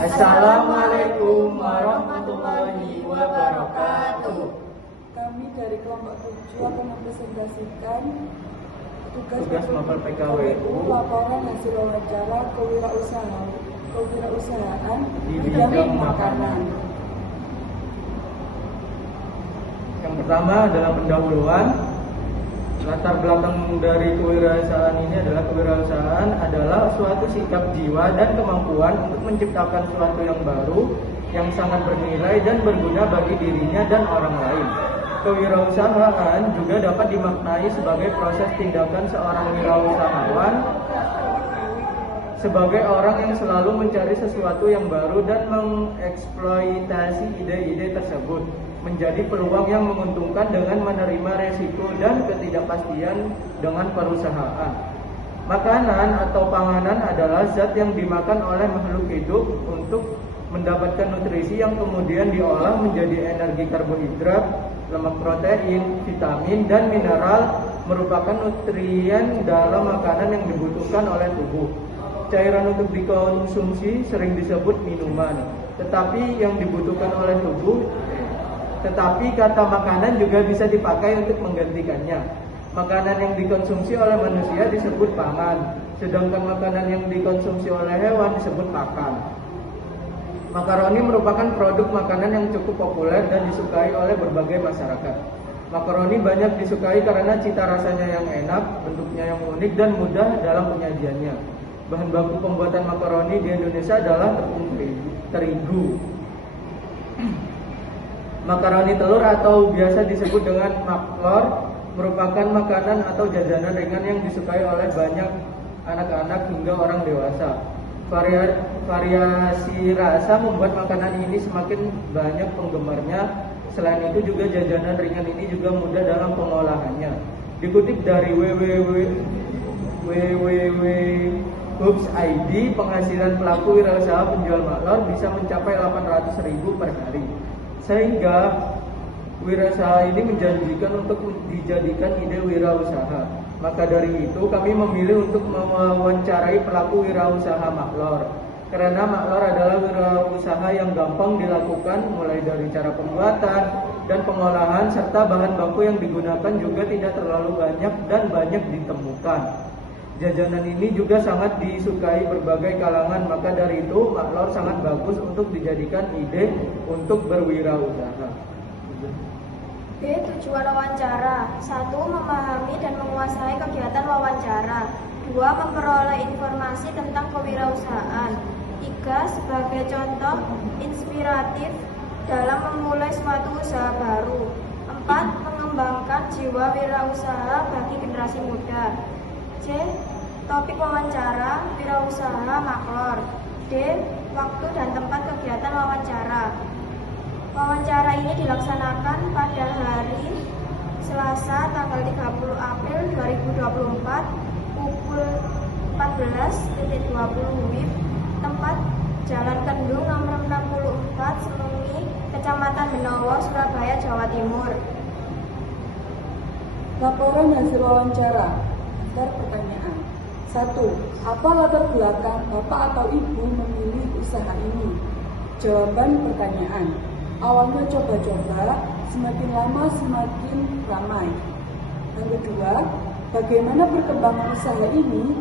Assalamualaikum warahmatullahi wabarakatuh. Kami dari kelompok 7 akan mempresentasikan tugas Mapel PKWU laporan hasil wawancara kewirausahaan di bidang bidang makanan. Yang pertama adalah pendahuluan. Latar belakang dari kewirausahaan ini adalah kewirausahaan adalah suatu sikap jiwa dan kemampuan untuk menciptakan sesuatu yang baru yang sangat bernilai dan berguna bagi dirinya dan orang lain. Kewirausahaan juga dapat dimaknai sebagai proses tindakan seorang wirausahawan sebagai orang yang selalu mencari sesuatu yang baru dan mengeksploitasi ide-ide tersebut menjadi peluang yang menguntungkan dengan menerima resiko dan ketidakpastian dengan perusahaan. Makanan atau panganan adalah zat yang dimakan oleh makhluk hidup untuk mendapatkan nutrisi yang kemudian diolah menjadi energi karbohidrat, lemak protein, vitamin, dan mineral merupakan nutrien dalam makanan yang dibutuhkan oleh tubuh. Cairan untuk dikonsumsi sering disebut minuman, tetapi kata makanan juga bisa dipakai untuk menggantikannya. Makanan yang dikonsumsi oleh manusia disebut pangan, sedangkan makanan yang dikonsumsi oleh hewan disebut pakan. Makaroni merupakan produk makanan yang cukup populer dan disukai oleh berbagai masyarakat. Makaroni banyak disukai karena cita rasanya yang enak, bentuknya yang unik, dan mudah dalam penyajiannya. Bahan baku pembuatan makaroni di Indonesia adalah tepung terigu. Makaroni telur atau biasa disebut dengan maklor merupakan makanan atau jajanan ringan yang disukai oleh banyak anak-anak hingga orang dewasa. Variasi rasa membuat makanan ini semakin banyak penggemarnya. Selain itu juga jajanan ringan ini juga mudah dalam pengolahannya. Dikutip dari www.hoops.id, penghasilan pelaku wirausaha penjual maklor bisa mencapai 800.000 per hari. Sehingga wirausaha ini menjanjikan untuk dijadikan ide wirausaha. Maka dari itu kami memilih untuk mewawancarai pelaku wirausaha maklor. Karena maklor adalah wirausaha yang gampang dilakukan, mulai dari cara pembuatan dan pengolahan serta bahan baku yang digunakan juga tidak terlalu banyak dan banyak ditemukan. Jajanan ini juga sangat disukai berbagai kalangan, maka dari itu maklor sangat bagus untuk dijadikan ide untuk berwirausaha. B. Tujuan wawancara. 1. Memahami dan menguasai kegiatan wawancara. 2. Memperoleh informasi tentang kewirausahaan. 3. Sebagai contoh inspiratif dalam memulai suatu usaha baru. 4. Mengembangkan jiwa wirausaha bagi generasi muda. C. Topik wawancara, wirausaha maklor. D. Waktu dan tempat kegiatan wawancara. Wawancara ini dilaksanakan pada hari Selasa tanggal 30 April 2024 pukul 14.20 WIB. Tempat Jalan Kendung nomor 64 Semengi, Kecamatan Benowo, Surabaya, Jawa Timur. Laporan hasil wawancara. Daftar pertanyaan. 1. Apa latar belakang Bapak atau Ibu memilih usaha ini? Jawaban pertanyaan. Awalnya coba-coba, semakin lama semakin ramai. Yang kedua, bagaimana perkembangan usaha ini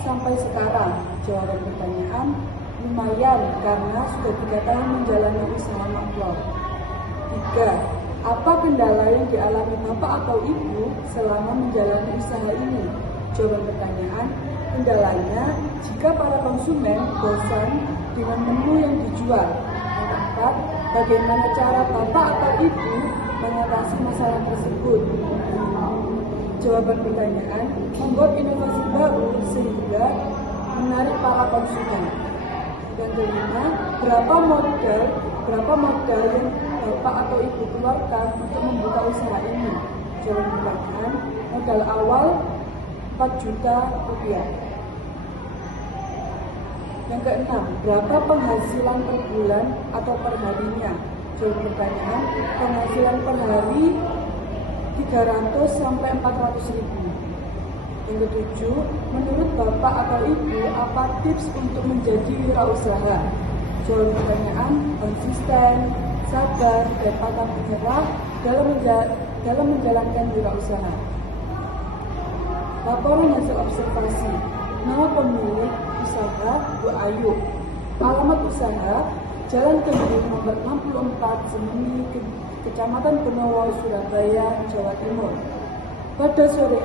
sampai sekarang? Jawaban pertanyaan, lumayan karena sudah 3 tahun menjalani usaha maklor. 3. Apa kendala yang dialami Bapak atau Ibu selama menjalani usaha ini? Jawaban pertanyaan, kendalanya jika para konsumen bosan dengan menu yang dijual. Yang 4. Bagaimana cara Bapak atau Ibu mengatasi masalah tersebut? Jawaban pertanyaan, membuat inovasi baru sehingga menarik para konsumen. Dan kelima, berapa modal yang Bapak atau Ibu keluarkan untuk membuka usaha ini? Jawaban pertanyaan, modal awal 4 juta rupiah. Yang keenam, berapa penghasilan per bulan atau per harinya? Jawaban pertanyaan, penghasilan per hari 300 sampai 400 ribu. Yang ketujuh, menurut Bapak atau Ibu, apa tips untuk menjadi wirausaha? Soal pertanyaan, konsisten, sabar, dan pantang menyerah dalam menjalankan wirausaha. Laporan hasil observasi. Nama pemilik usaha Bu Ayu. Alamat usaha Jalan Kendung nomor 64 Sememi, Kecamatan Benowo, Surabaya, Jawa Timur. Pada sore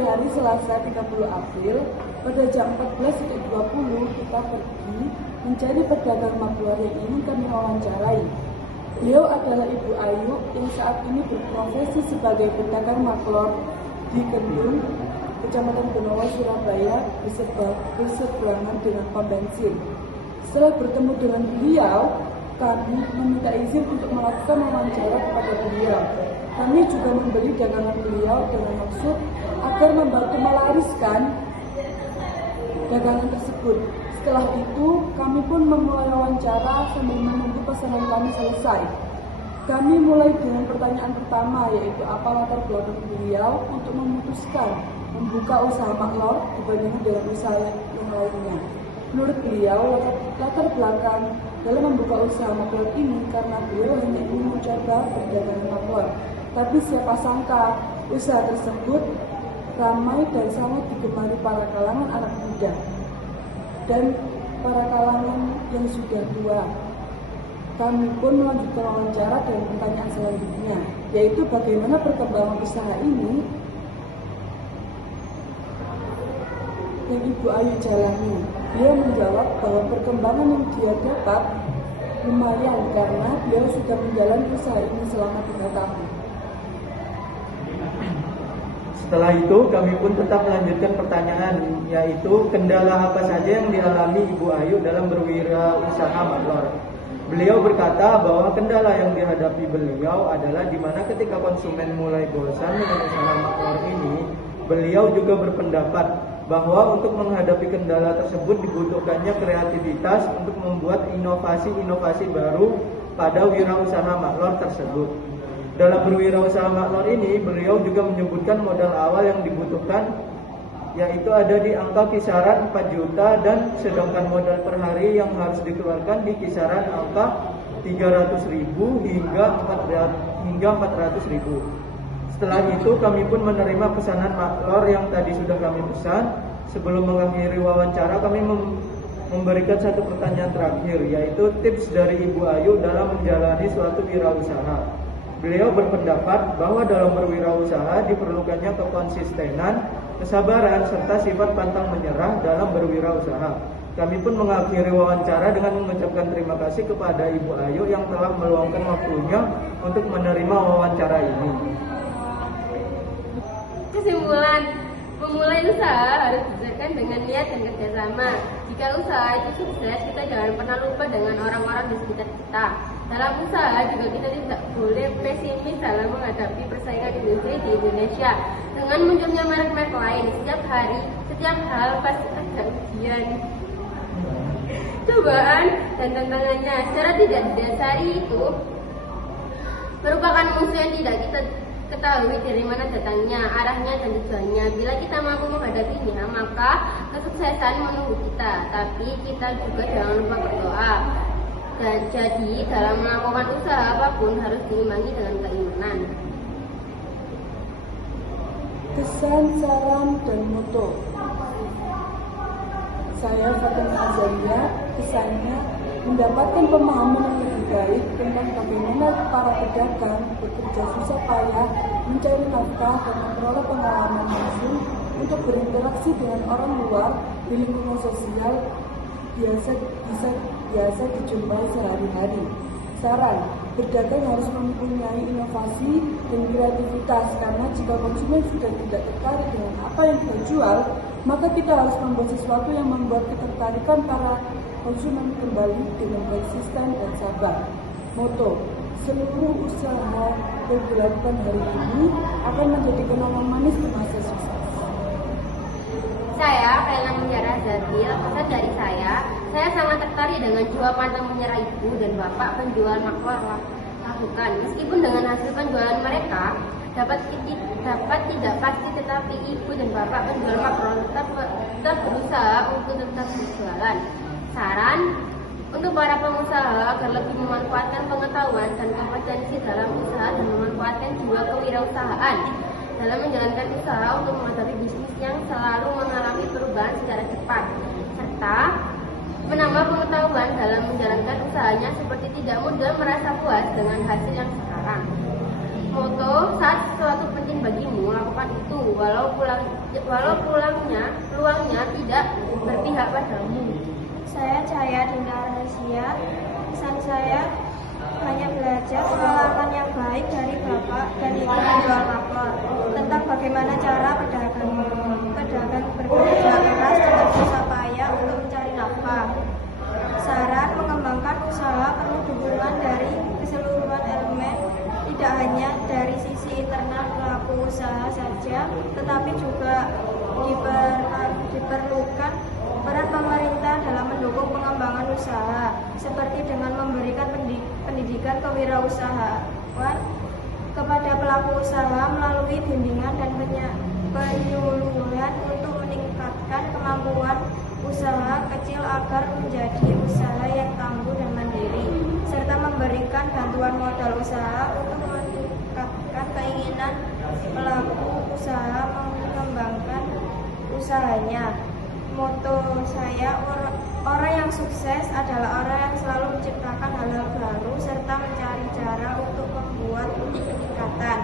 hari Selasa 30 April pada jam 14.20 kita pergi mencari pedagang maklor yang ingin kami wawancarai. Beliau adalah Ibu Ayu yang saat ini berprofesi sebagai pedagang maklor di Kendung, Kecamatan Benowo, Surabaya, berseberangan dengan pom bensin. Setelah bertemu dengan beliau, kami meminta izin untuk melakukan wawancara kepada beliau. Kami juga membeli dagangan beliau dengan maksud agar membantu melariskan dagangan tersebut. Setelah itu, kami pun memulai wawancara sambil menunggu pesanan kami selesai. Kami mulai dengan pertanyaan pertama, yaitu apa latar belakang beliau untuk memutuskan membuka usaha maklor dibandingkan dengan usaha yang lainnya. Menurut beliau, latar belakang dalam membuka usaha maklor ini karena beliau hanya ingin mencoba perdagangan maklor. Tapi siapa sangka usaha tersebut ramai dan sangat digemari para kalangan anak muda dan para kalangan yang sudah tua. Kami pun melanjutkan wawancara dengan pertanyaan selanjutnya, yaitu bagaimana perkembangan usaha ini yang Ibu Ayu jalani. Beliau menjawab bahwa perkembangan yang dia dapat lumayan karena beliau sudah menjalani usaha ini selama 3 tahun. Setelah itu kami pun tetap melanjutkan pertanyaan, yaitu kendala apa saja yang dialami Ibu Ayu dalam berwirausaha maklor. Beliau berkata bahwa kendala yang dihadapi beliau adalah di mana ketika konsumen mulai bosan dengan usaha maklor ini, beliau juga berpendapat bahwa untuk menghadapi kendala tersebut dibutuhkannya kreativitas untuk membuat inovasi-inovasi baru pada wirausaha maklor tersebut. Dalam berwirausaha maklor ini, beliau juga menyebutkan modal awal yang dibutuhkan, yaitu ada di angka kisaran 4 juta dan sedangkan modal per hari yang harus dikeluarkan di kisaran angka 300.000 hingga 400.000. Setelah itu kami pun menerima pesanan maklor yang tadi sudah kami pesan. Sebelum mengakhiri wawancara, kami memberikan satu pertanyaan terakhir, yaitu tips dari Ibu Ayu dalam menjalani suatu wirausaha. Beliau berpendapat bahwa dalam berwirausaha diperlukannya kekonsistenan, kesabaran, serta sifat pantang menyerah dalam berwirausaha. Kami pun mengakhiri wawancara dengan mengucapkan terima kasih kepada Ibu Ayu yang telah meluangkan waktunya untuk menerima wawancara ini. Kesimpulan, memulai usaha harus didasarkan dengan niat dan kerjasama. Jika usaha itu sukses, kita jangan pernah lupa dengan orang-orang di sekitar kita. Dalam usaha juga kita tidak boleh pesimis dalam menghadapi persaingan industri di Indonesia. Dengan munculnya merek-merek lain, setiap hari, setiap hal pasti ada ujian, cobaan, dan tantangannya. Secara tidak didasari itu merupakan musuh yang tidak kita ketahui dari mana datangnya, arahnya, dan tujuannya. Bila kita mampu menghadapinya, maka kesuksesan menunggu kita. Tapi kita juga jangan lupa berdoa. Dan jadi dalam melakukan usaha apapun harus diimbangi dengan keimanan. Kesan, saran, dan moto. Saya Fatima Azalia, kesannya mendapatkan pemahaman yang lebih baik tentang bagaimana para pedagang bekerja susah payah mencari nafkah dan memperoleh pengalaman langsung untuk berinteraksi dengan orang luar di lingkungan sosial biasa dijumpai sehari-hari. Saran, berdagang harus mempunyai inovasi dan kreativitas karena jika konsumen sudah tidak tertarik dengan apa yang kita jual, maka kita harus membuat sesuatu yang membuat ketertarikan para konsumen kembali dengan konsisten dan sabar. Moto, seluruh usaha yang dilakukan hari ini akan menjadi kenangan manis di masa sukses. Saya, Kailan Mutiara Zatil, pesan dari saya sangat tertarik dengan jiwa pantang menyerah ibu dan bapak penjual maklor lakukan. Meskipun dengan hasil penjualan mereka dapat tidak pasti, tetapi ibu dan bapak penjual makro tetap berusaha untuk tetap berjualan. Saran untuk para pengusaha agar lebih memanfaatkan pengetahuan dan kompetensi dalam usaha dan memanfaatkan jiwa kewirausahaan dalam menjalankan usaha untuk menghadapi bisnis yang selalu mengalami perubahan secara cepat, serta menambah pengetahuan dalam menjalankan usahanya seperti tidak mudah merasa puas dengan hasil yang sekarang. Moto, saat sesuatu penting bagimu, lakukan itu walau peluangnya tidak berpihak padamu. Saya Cahaya Dinda Rahasia. Pesan saya banyak belajar pengalaman yang baik dari Bapak dan Ibu penjual makro tentang bagaimana cara pedagang bekerja keras dengan susah payah untuk mencari nafkah. Saran mengembangkan usaha perlu dukungan dari keseluruhan elemen, tidak hanya dari sisi internal pelaku usaha saja, tetapi juga diperlukan peran pemerintah dalam mendukung pengembangan usaha, seperti dengan memberikan pendidikan kewirausahaan kepada pelaku usaha melalui bimbingan dan penyuluhan untuk meningkatkan kemampuan usaha kecil agar menjadi usaha yang tangguh dan mandiri, serta memberikan bantuan modal usaha untuk meningkatkan keinginan pelaku usaha mengembangkan usahanya. Moto saya, orang yang sukses adalah orang yang selalu menciptakan hal-hal baru serta mencari cara untuk membuat peningkatan.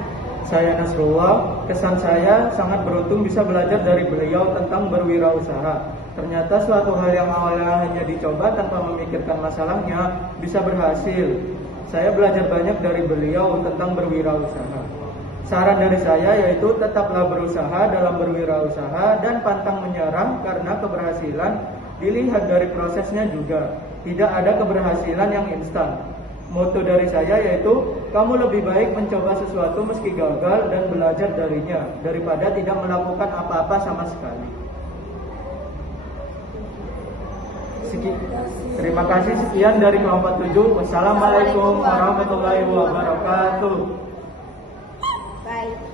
Saya Nasrullah, kesan saya sangat beruntung bisa belajar dari beliau tentang berwirausaha. Ternyata suatu hal yang awalnya hanya dicoba tanpa memikirkan masalahnya bisa berhasil. Saya belajar banyak dari beliau tentang berwirausaha. Saran dari saya yaitu tetaplah berusaha dalam berwirausaha dan pantang menyerah karena keberhasilan dilihat dari prosesnya juga. Tidak ada keberhasilan yang instan. Moto dari saya yaitu kamu lebih baik mencoba sesuatu meski gagal dan belajar darinya daripada tidak melakukan apa-apa sama sekali. Terima kasih, sekian dari kelompok 7. Wassalamualaikum warahmatullahi wabarakatuh. Baik.